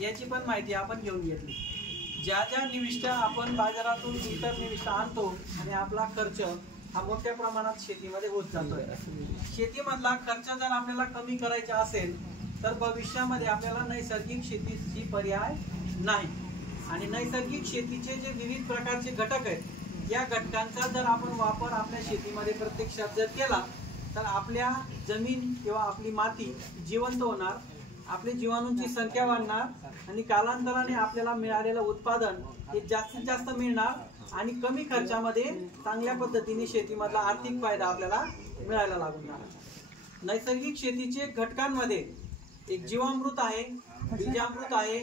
याची पण माहिती आपण घेऊन घेतली। ज्या ज्या निविष्ठा आपण बाजारातून इतर निविष्ठा आणतो आणि आपला खर्च हा मोठ्या प्रमाणात शेतीमध्ये होत जातोय। शेतीमधला खर्च जर आपल्याला कमी करायचा असेल तर भविष्यामध्ये आपल्याला नैसर्गिक शेतीची पर्याय नाही। आणि नैसर्गिक शेतीचे जे विविध प्रकारचे घटक आहेत या घटकांचा जर आपण वापर आपल्या शेतीमध्ये प्रत्यक्षात जर केला तर आपल्या जमीन किंवा आपली माती जिवंत होणार, आपल्या जीवाणूंची संख्या वाढणार आणि कालांतराने आपल्याला मिळालेलं उत्पादन हे जास्तीत जास्त मिळणार आणि कमी खर्चामध्ये चांगल्या पद्धतीने शेतीमधला आर्थिक फायदा आपल्याला मिळायला लागून जाणार। नैसर्गिक शेतीचे घटकांमध्ये एक जीवामृत आहे, बीजामृत आहे,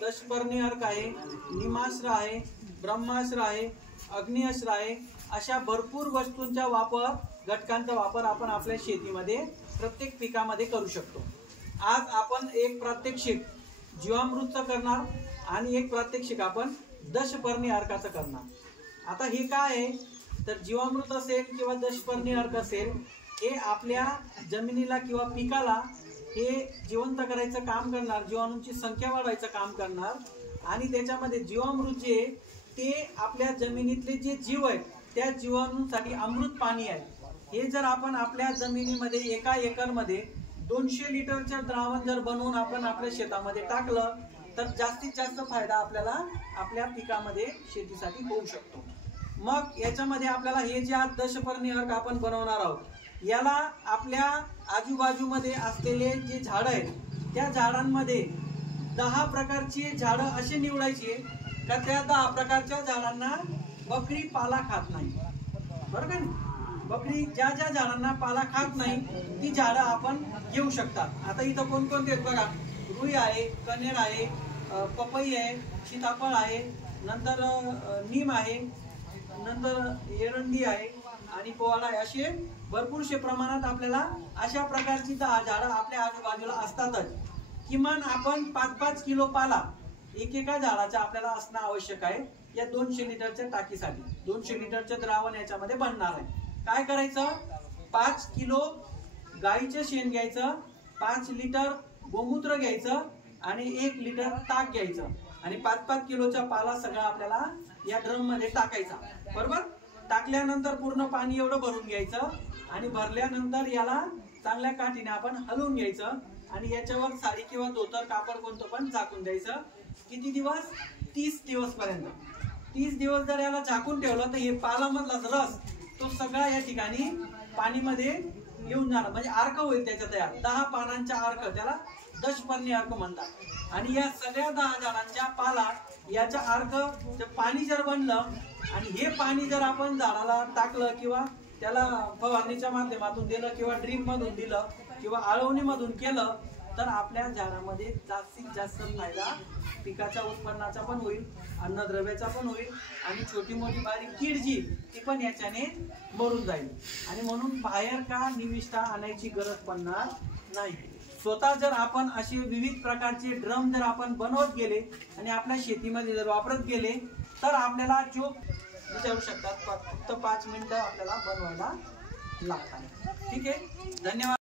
दशपर्णी अर्क आहे, निमास्त्र आहे, ब्रह्मास्त्र आहे, अग्निअस्त्र आहे, अशा भरपूर वस्तूंचा वापर घटकांचा वापर आपण आपल्या शेतीमध्ये प्रत्येक पिकामध्ये करू शकतो। आज आपण एक प्रात्यक्षिक जीवामृतचं करणार आणि एक प्रात्यक्षिक आपण दशपर्णी अर्काचं करणार। आता हे काय आहे तर जीवामृत असेल किंवा दशपर्णी अर्क असेल हे आपल्या जमिनीला किंवा पिकाला हे जिवंत करायचं काम करणार, जीवाणूंची संख्या वाढवायचं काम करणार आणि त्याच्यामध्ये जीवामृत जे ते आपल्या जमिनीतले जे जीव आहेत त्या जीवाणूंसाठी अमृत पाणी आहे। हे जर आपण आपल्या जमिनीमध्ये एका एकरमध्ये 200 लिटरचं द्रावण जर बनवून आपण आपल्या शेतामध्ये टाकलं तर जास्तीत जास्त फायदा आपल्याला आपल्या पिकामध्ये शेतीसाठी होऊ शकतो। मग याच्यामध्ये आपल्याला हे जे आज दशपर्णी अर्क आपण बनवणार आहोत याला आपल्या आजूबाजूमध्ये असलेले जे झाडं आहेत त्या झाडांमध्ये 10 प्रकारची झाडं असे निवडायची का त्या 10 प्रकारच्या झाडांना बकरी पाला खात नाही, बरोबर का? बकरी ज्या ज्या झाडांना पाला खात नाही ती झाडं आपण घेऊ शकतात। आता इथं कोणकोणते आहेत बघा, रुई आहे, कनेर आहे, पपई आहे, सीताफळ आहे, नंतर नीम आहे, नंतर एरंडी आहे आणि पोवाडा आहे। असे भरपूरशे प्रमाणात आपल्याला अशा प्रकारची 10 झाडं आपल्या आजूबाजूला असतातच। किमान आपण 5-5 किलो पाला एकेका झाडाचा आपल्याला असणं आवश्यक आहे या 200 लिटरच्या टाकीसाठी। 200 लिटरचं द्रावण याच्यामध्ये बनणार आहे। काय करायचं, 5 किलो गाईचं शेण घ्यायचं, 5 लिटर गोमूत्र घ्यायचं आणि 1 लिटर ताक घ्यायचं आणि 5-5 किलोचा पाला सगळा आपल्याला या ड्रम मध्ये टाकायचा, बरोबर? टाकल्यानंतर पूर्ण पाणी एवढं भरून घ्यायचं आणि भरल्यानंतर याला चांगल्या काठीने आपण हलवून घ्यायचं आणि याच्यावर साडी किंवा धोतर कापड कोणतं पण झाकून द्यायचं। किती दिवस? 30 दिवस पर्यंत। 30 दिवस जर याला झाकून ठेवलं तर हे पालामधला रस तो सगळा या ठिकाणी पाणीमध्ये येऊन जाणार, म्हणजे अर्क होईल त्याच्या तयार। 10 पानांचा अर्क त्याला दशपर्णी अर्क म्हणतात आणि या सगळ्या 10 झाडांच्या पाला याच्या अर्क पाणी जर बनलं आणि हे पाणी जर आपण झाडाला टाकलं किंवा त्याला फवारणीच्या माध्यमातून दिलं किंवा ड्रीप मधून दिलं किंवा आळवणी मधून केलं तर आपल्या झाडामध्ये जास्तीत जास्त फायदा पिकाच्या उत्पन्नाचा पण होईल, अन्नद्रव्याचा पण होईल आणि छोटी मोठी बारीक कीड जी ती पण याच्याने मरून जाईल। आणि म्हणून बाहेर का निविष्ठा आणायची गरज पडणार नाही। स्वतः जर आपण असे विविध प्रकारचे ड्रम जर आपण बनवत गेले आणि आपल्या शेतीमध्ये जर वापरत गेले तर आपल्याला जो विचारू शकतात फक्त 5 मिनिटं आपल्याला बनवायला लागतात। ठीक आहे, धन्यवाद।